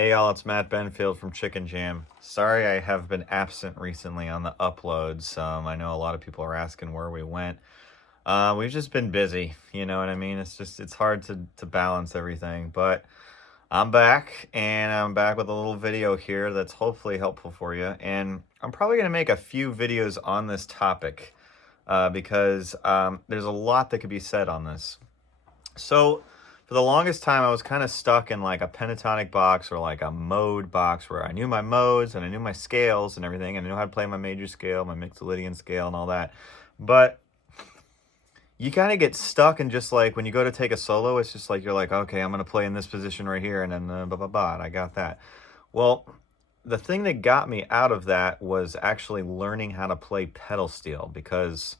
Hey y'all, it's Matt Benfield from Chicken Jam. Sorry I have been absent recently on the uploads. I know a lot of people are asking where we went. We've just been busy, you know what I mean? It's hard to balance everything, but I'm back, and I'm back with a little video here that's hopefully helpful for you. And I'm probably going to make a few videos on this topic because there's a lot that could be said on this. So for the longest time, I was kind of stuck in like a pentatonic box or like a mode box where I knew my modes and I knew my scales and everything, and I knew how to play my major scale, my Mixolydian scale and all that. But you kind of get stuck in just like when you go to take a solo, it's just like you're like, okay, I'm going to play in this position right here, and then blah, blah, blah, I got that. Well, the thing that got me out of that was actually learning how to play pedal steel, because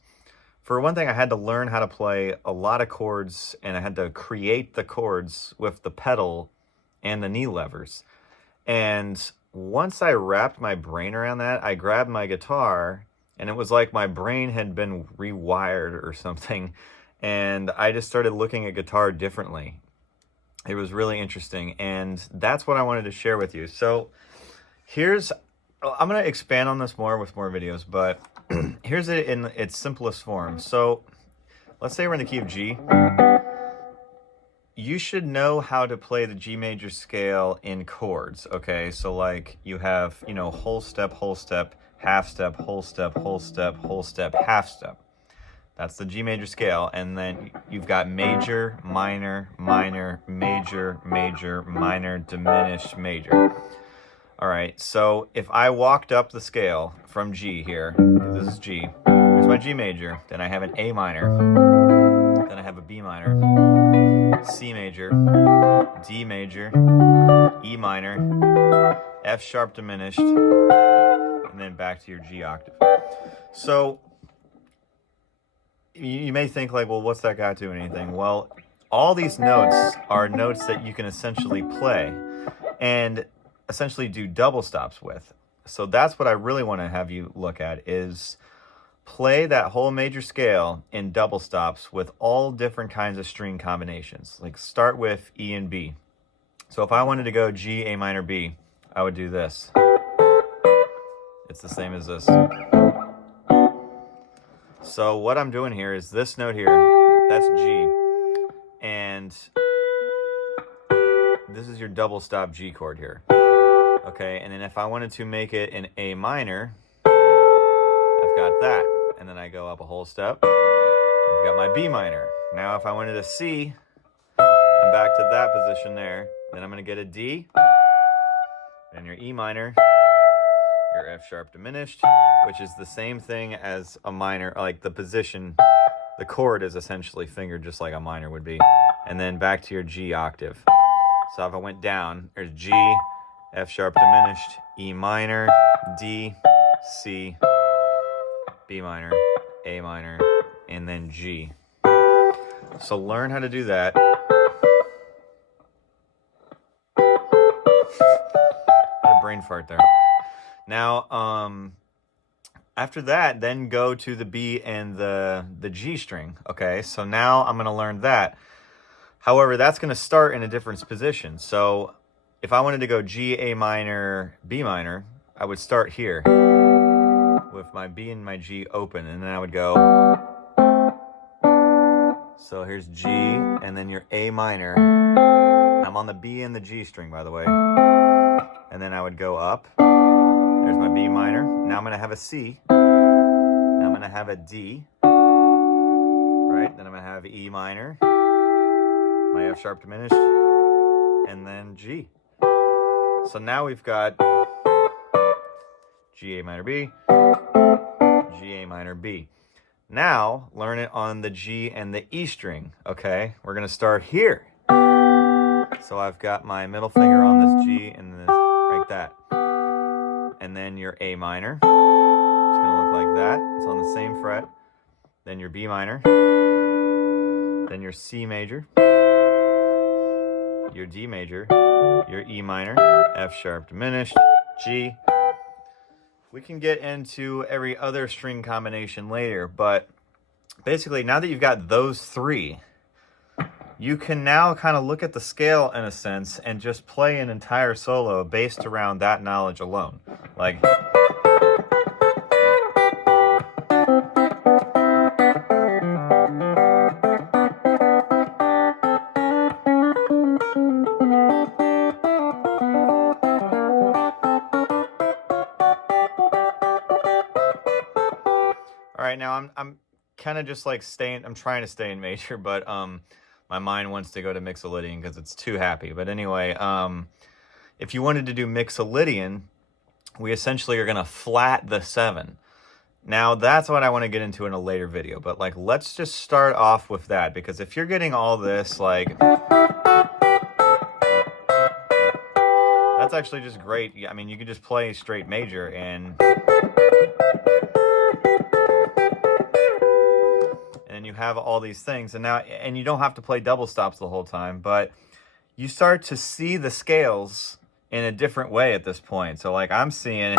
for one thing, I had to learn how to play a lot of chords, and I had to create the chords with the pedal and the knee levers. And once I wrapped my brain around that, I grabbed my guitar, and it was like my brain had been rewired or something, and I just started looking at guitar differently. It was really interesting, and that's what I wanted to share with you. So I'm going to expand on this more with more videos, but here's it in its simplest form. So let's say we're in the key of G. You should know how to play the G major scale in chords, okay? So like you have, whole step, half step, whole step, whole step, whole step, half step. That's the G major scale. And then you've got major, minor, minor, major, major, minor, diminished, major. All right, so if I walked up the scale from G here, this is G, here's my G major, then I have an A minor, then I have a B minor, C major, D major, E minor, F sharp diminished, and then back to your G octave. So you may think like, well, what's that got to do anything? Well, all these notes are notes that you can essentially play and essentially do double stops with. So that's what I really want to have you look at, is play that whole major scale in double stops with all different kinds of string combinations. Like start with E and B. So if I wanted to go G, A minor, B, I would do this. It's the same as this. So what I'm doing here is this note here, that's G, and this is your double stop G chord here. Okay, and then if I wanted to make it an A minor, I've got that. And then I go up a whole step. I've got my B minor. Now if I wanted a C, I'm back to that position there. Then I'm going to get a D, then your E minor, your F sharp diminished, which is the same thing as a minor, like the position, the chord is essentially fingered just like a minor would be. And then back to your G octave. So if I went down, there's G, F sharp diminished, E minor, D, C, B minor, A minor, and then G. So learn how to do that. Had a brain fart there. Now, after that, then go to the B and the G string. Okay, so now I'm going to learn that. However, that's going to start in a different position. So if I wanted to go G, A minor, B minor, I would start here with my B and my G open, and then I would go. So here's G, and then your A minor. I'm on the B and the G string, by the way. And then I would go up. There's my B minor. Now I'm going to have a C. Now I'm going to have a D. Right? Then I'm going to have E minor. My F sharp diminished. And then G. So now we've got G, A minor, B, G, A minor, B. Now, learn it on the G and the E string, okay? We're going to start here. So I've got my middle finger on this G and this, like that. And then your A minor. It's going to look like that. It's on the same fret. Then your B minor. Then your C major. Your D major, your E minor, F sharp diminished, G. We can get into every other string combination later, but basically now that you've got those three, you can now kind of look at the scale in a sense and just play an entire solo based around that knowledge alone. Like, all right, now I'm kind of just like I'm trying to stay in major, but my mind wants to go to Mixolydian because it's too happy. But anyway, if you wanted to do Mixolydian, we essentially are going to flat the 7. Now, that's what I want to get into in a later video, but like, let's just start off with that, because if you're getting all this, like, that's actually just great. I mean, you can just play straight major and then you have all these things, and you don't have to play double stops the whole time, but you start to see the scales in a different way at this point. So like, I'm seeing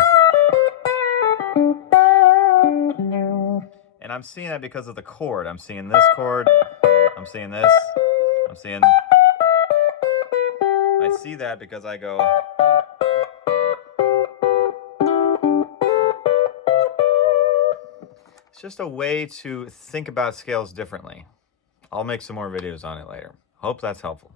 that because of the chord. I'm seeing this chord, I'm seeing this, I see that because I go, it's just a way to think about scales differently. I'll make some more videos on it later. Hope that's helpful.